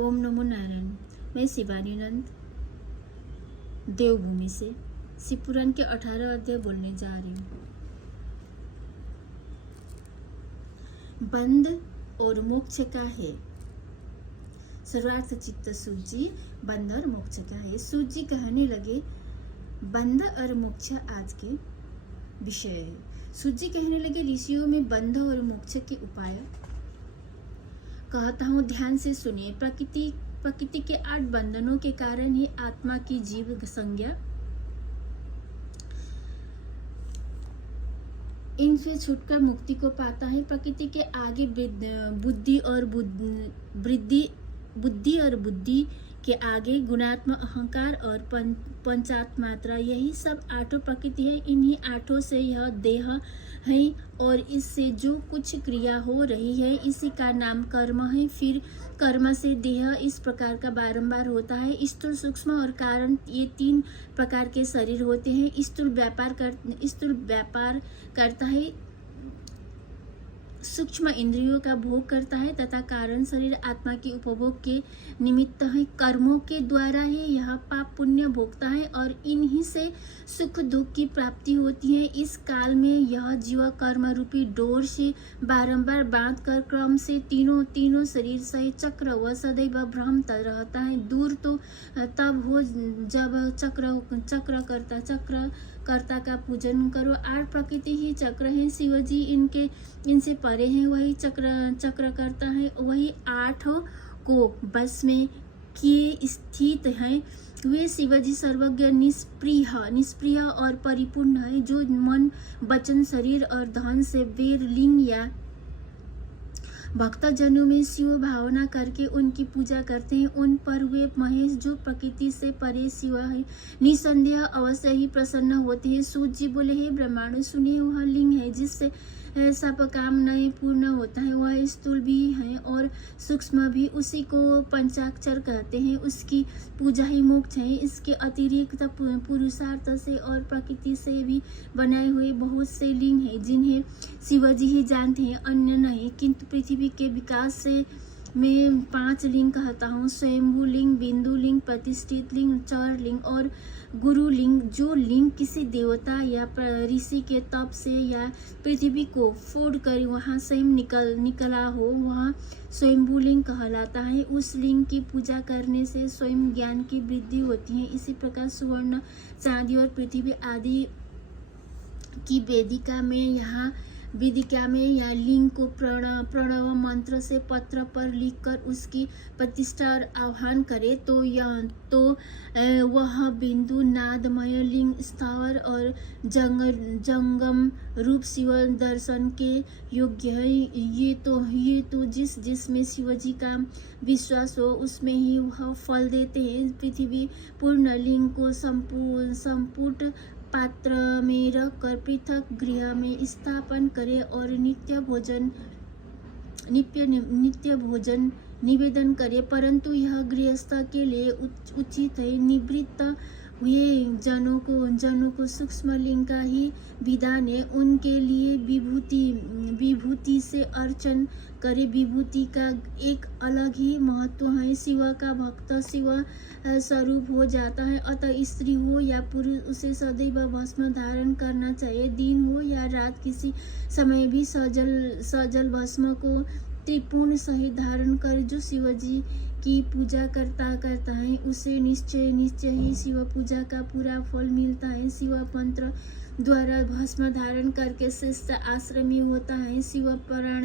ओम नमो नारायण। मैं शिवानी नंद देवभूमि से शिवपुराण के 18 अध्याय बोलने जा रही हूँ। बंध और मोक्ष का है। सर्वार्थ चित्त सूजी बंध और मोक्ष का है। सूजी कहने लगे बंध और मोक्ष आज के विषय है। सूजी कहने लगे ऋषियों में बंध और मोक्ष के उपाय कहता हूँ, ध्यान से सुनिए। प्रकृति के 8 बंधनों के कारण ही आत्मा की जीव संज्ञा इनसे छूटकर मुक्ति को पाता है। प्रकृति के आगे बुद्धि और बुद्धि के आगे गुणात्मक अहंकार और पंचात्मात्रा, यही सब 8 प्रकृति है। इन्हीं 8 से यह देह है और इससे जो कुछ क्रिया हो रही है इसी का नाम कर्म है। फिर कर्म से देह इस प्रकार का बारंबार होता है। स्थूल, सूक्ष्म और कारण, ये 3 प्रकार के शरीर होते हैं। स्थूल व्यापार करता है, सूक्ष्म इंद्रियों का भोग करता है तथा कारण शरीर आत्मा के उपभोग के निमित्त है। कर्मों के द्वारा ही यह पाप पुण्य भोगता है और इन्हीं से सुख दुख की प्राप्ति होती है। इस काल में यह जीव कर्म रूपी डोर से बारंबार बांध कर क्रम से तीनों शरीर सहित चक्र व सदैव भ्रमता रहता है। दूर तो तब हो जब कर्ता का पूजन करो। 8 प्रकृति ही चक्र है। शिवजी इनसे परे हैं, वही चक्र करता है, वही 8 को बस में किए स्थित हैं। वे शिवजी सर्वज्ञ, निष्प्रिय और परिपूर्ण है। जो मन, वचन, शरीर और धन से वीर लिंग या भक्तजनों में शिव भावना करके उनकी पूजा करते हैं, उन पर वे महेश जो प्रकृति से परे शिव है निसंदेह अवश्य ही प्रसन्न होते हैं। सूत जी बोले, हे ब्रह्मांड सुनिए, वह लिंग है जिससे सब काम नए पूर्ण होता है। वह स्थूल भी है और सूक्ष्म भी, उसी को पंचाक्षर कहते हैं। उसकी पूजा ही मोक्ष है। इसके अतिरिक्त पुरुषार्थ से और प्रकृति से भी बनाए हुए बहुत से लिंग हैं जिन्हें शिवजी ही जानते हैं, अन्य नहीं। किंतु पृथ्वी के विकास से मैं 5 लिंग कहता हूँ, स्वयंभू लिंग, बिंदु लिंग, प्रतिष्ठित लिंग, चर लिंग और गुरु लिंग। जो लिंग किसी देवता या ऋषि के तप से या पृथ्वी को फोड़ कर वहाँ स्वयं निकला हो वह स्वयंभू लिंग कहलाता है। उस लिंग की पूजा करने से स्वयं ज्ञान की वृद्धि होती है। इसी प्रकार सुवर्ण, चांदी और पृथ्वी आदि की वेदिका में या लिंग को प्रणव मंत्र से पत्र पर लिखकर उसकी प्रतिष्ठा और आह्वान करे तो वह बिंदु नादमय लिंग स्थावर और जंगम रूप शिव दर्शन के योग्य है। ये तो जिसमें शिवजी का विश्वास हो उसमें ही वह फल देते हैं। पृथ्वी पूर्ण लिंग को संपुट पात्र में रखकर पृथक गृह में स्थापन करे और नित्य भोजन निवेदन करे, परंतु यह गृहस्थ के लिए उचित है। निवृत्त हुए जनों को सूक्ष्म लिंग का ही विधान है। उनके लिए विभूति से अर्चन करे। विभूति का एक अलग ही महत्व है। शिव का भक्त शिव स्वरूप हो जाता है, अतः स्त्री हो या पुरुष उसे सदैव भस्म धारण करना चाहिए। दिन हो या रात, किसी समय भी सजल भस्म को त्रिपुण सहित धारण कर जो शिवजी की पूजा करता है उसे निश्चय ही शिव पूजा का पूरा फल मिलता है। शिव मंत्र द्वारा भस्म धारण करके श्रेष्ठ आश्रमी होता है। शिवपरायण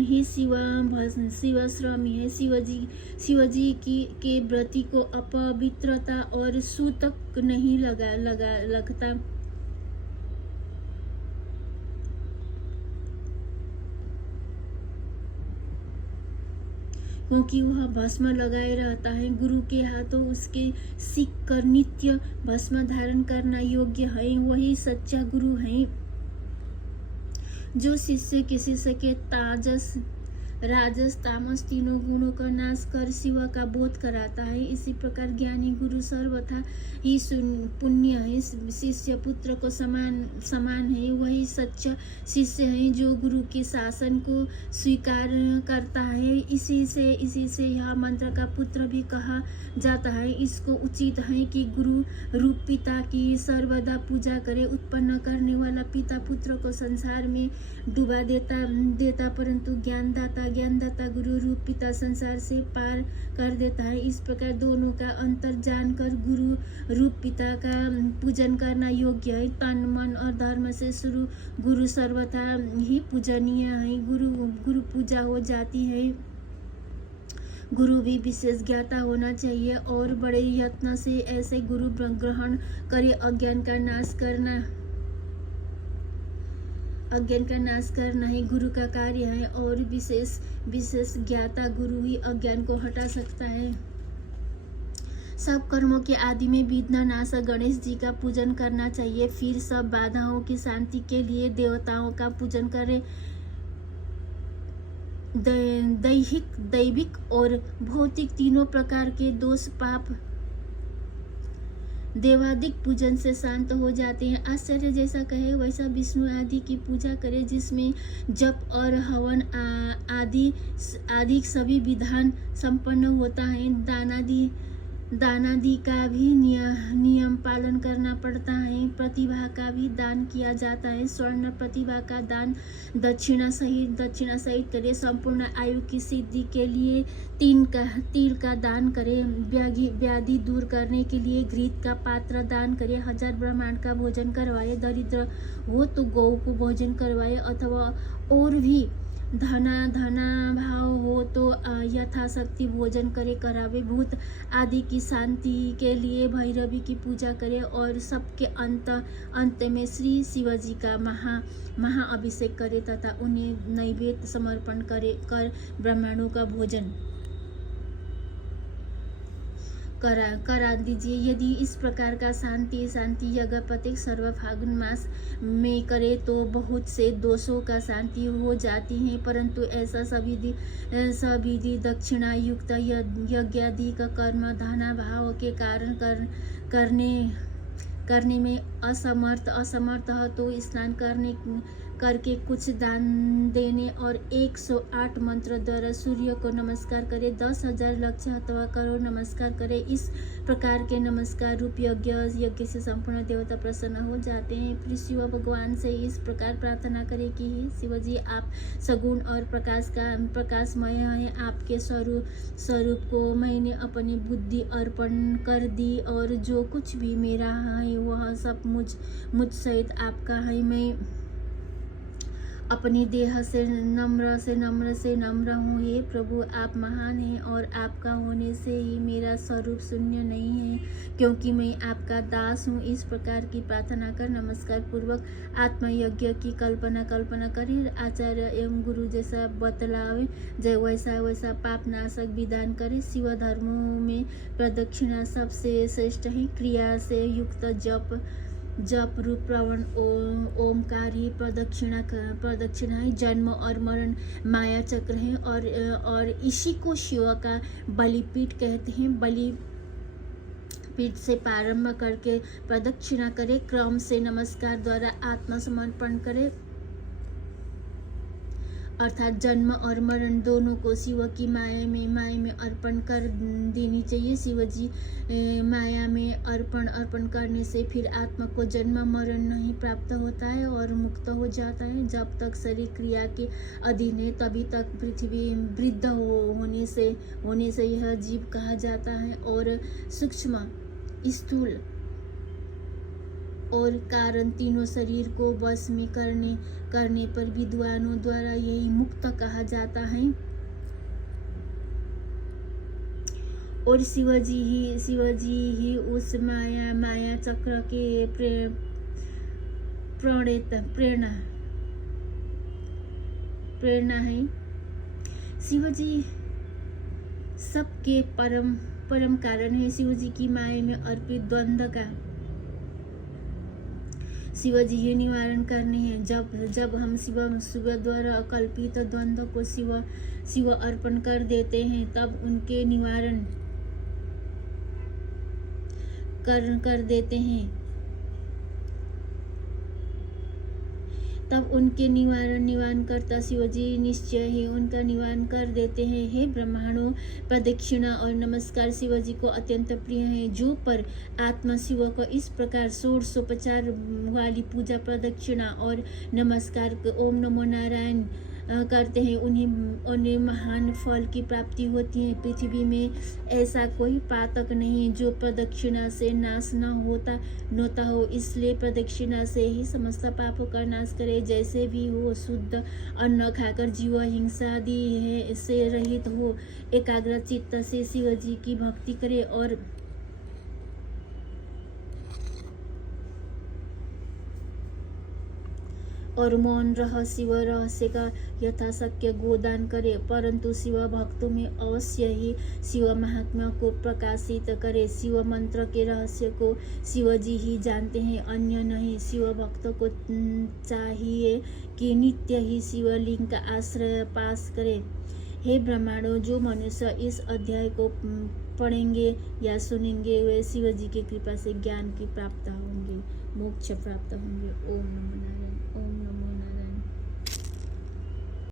ही शिवश्रमी है। शिवजी के व्रती को अपवित्रता और सूतक नहीं लगता, क्योंकि वह भस्म लगाए रहता है। गुरु के हाथों उसके सीख कर नित्य भस्म धारण करना योग्य है। वही सच्चा गुरु है। जो शिष्य के शिष्य के राजस तामस तीनों गुणों का नाश कर शिव का बोध कराता है। इसी प्रकार ज्ञानी गुरु सर्वथा ही पुण्य है, शिष्य पुत्र को समान समान है। वही सच्चा शिष्य है जो गुरु के शासन को स्वीकार करता है। इसी से यह मंत्र का पुत्र भी कहा जाता है। इसको उचित है कि गुरु रूप पिता की सर्वदा पूजा करे। उत्पन्न करने वाला पिता पुत्र को संसार में डुबा देता परंतु ज्ञानदाता गुरु रूप पिता संसार से पार कर देता है। इस प्रकार दोनों का अंतर जानकर गुरु रूप पिता का पूजन करना योग्य है। तन मन और धर्म से शुरू गुरु सर्वथा ही पूजनीय है। गुरु पूजा हो जाती है। गुरु भी विशेष ज्ञाता होना चाहिए और बड़े यत्न से ऐसे गुरु ग्रहण करे। अज्ञान का नाश करना ही गुरु का कार्य है और विशेष ज्ञाता गुरु ही अज्ञान को हटा सकता है। सब कर्मों के आदि में विघ्न नाशक गणेश जी का पूजन करना चाहिए। फिर सब बाधाओं की शांति के लिए देवताओं का पूजन करें। दैविक और भौतिक तीनों प्रकार के दोष पाप देवादिक पूजन से शांत हो जाते हैं। आश्चर्य जैसा कहे वैसा विष्णु आदि की पूजा करें, जिसमें जप और हवन आदि सभी विधान संपन्न होता है। दानादि का भी नियम पालन करना पड़ता है। प्रतिभा का भी दान किया जाता है। स्वर्ण प्रतिभा का दान दक्षिणा सहित करे। संपूर्ण आयु की सिद्धि के लिए तिल का दान करे। व्याधि दूर करने के लिए घृत का पात्र दान करे। 1000 ब्राह्मण का भोजन करवाए। दरिद्र हो तो गौ को भोजन करवाए अथवा और भी धना भाव हो तो यथाशक्ति भोजन करावे। भूत आदि की शांति के लिए भैरवी की पूजा करे और सबके अंत में श्री शिवजी का महाअभिषेक करे तथा उन्हें नैवेद्य समर्पण कर ब्राह्मणों का भोजन करा दीजिए। यदि इस प्रकार का शांति यज्ञ प्रत्येक सर्व फागुन मास में करे तो बहुत से दोषों का शांति हो जाती है। परंतु ऐसा सविधि दक्षिणा युक्त यज्ञादि का कर्म धना भाव के कारण करने में असमर्थ हो तो स्नान करके कुछ दान देने और 108 मंत्र द्वारा सूर्य को नमस्कार करे। 10,000 लक्ष्य अथवा करोड़ नमस्कार करे। इस प्रकार के नमस्कार रूप यज्ञ से संपूर्ण देवता प्रसन्न हो जाते हैं। फिर शिव भगवान से इस प्रकार प्रार्थना करे कि हे शिवजी, आप सगुण और प्रकाशमय हैं। आपके स्वरूप को मैंने अपनी बुद्धि अर्पण कर दी और जो कुछ भी मेरा है वह सब मुझ सहित आपका है। मैं अपनी देह से नम्र हूँ। हे प्रभु, आप महान हैं और आपका होने से ही मेरा स्वरूप शून्य नहीं है, क्योंकि मैं आपका दास हूँ। इस प्रकार की प्रार्थना कर नमस्कार पूर्वक आत्मयज्ञ की कल्पना करें। आचार्य एवं गुरु जैसा बतलावे जय वैसा पाप नाशक विधान करे। शिव धर्मों में प्रदक्षिणा सबसे श्रेष्ठ है। क्रिया से युक्त जप रूप प्रवण ओमकार ही प्रदक्षिणा है। जन्म और मरण माया चक्र है और इसी को शिव का बलिपीठ कहते हैं। बलिपीठ से प्रारंभ करके प्रदक्षिणा करे। क्रम से नमस्कार द्वारा आत्मसमर्पण करे, अर्थात जन्म और मरण दोनों को शिव की माया में अर्पण कर देनी चाहिए। शिवजी माया में अर्पण करने से फिर आत्मा को जन्म मरण नहीं प्राप्त होता है और मुक्त हो जाता है। जब तक शरीर क्रिया के अधीन है तभी तक पृथ्वी वृद्ध होने से यह जीव कहा जाता है और सूक्ष्म स्थूल और कारण तीनों शरीर को वश में करने पर विद्वानों द्वारा यही मुक्त कहा जाता है। और शिवजी ही उस माया चक्र के प्रेरणा है। शिवजी सबके परम कारण है। शिवजी की माया में अर्पित द्वंद्व का शिवजी ये निवारण करने हैं। जब हम शिव द्वारा कल्पित द्वंद्व को शिव अर्पण कर देते हैं, तब उनके निवारण कर देते हैं, तब उनके निवारण करता शिवजी निश्चय ही उनका निवारण कर देते हैं। हे ब्रह्मांडों, प्रदक्षिणा और नमस्कार शिवजी को अत्यंत प्रिय है। जो पर आत्मा शिव को इस प्रकार षोडशोपचार वाली पूजा, प्रदक्षिणा और नमस्कार ओम नमो नारायण करते हैं, उन्हें महान फल की प्राप्ति होती है। पृथ्वी में ऐसा कोई पातक नहीं जो प्रदक्षिणा से नाश न होता हो, इसलिए प्रदक्षिणा से ही समस्त पापों का नाश करे। जैसे भी हो, शुद्ध अन्न खाकर जीव हिंसा आदि से रहित हो, एकाग्र चित्त से शिवजी की भक्ति करे और मौन रह शिव रहस्य का यथाशक्य गोदान करे। परंतु शिव भक्तों में अवश्य ही शिव महात्मा को प्रकाशित करे। शिव मंत्र के रहस्य को शिवजी ही जानते हैं, अन्य नहीं। शिव भक्तों को चाहिए कि नित्य ही शिवलिंग का आश्रय पास करे। हे ब्रह्मांडों, जो मनुष्य इस अध्याय को पढ़ेंगे या सुनेंगे, वे शिवजी की कृपा से ज्ञान की प्राप्त होंगे, मोक्ष प्राप्त होंगे। ओम नमो नारायण। ओम नमो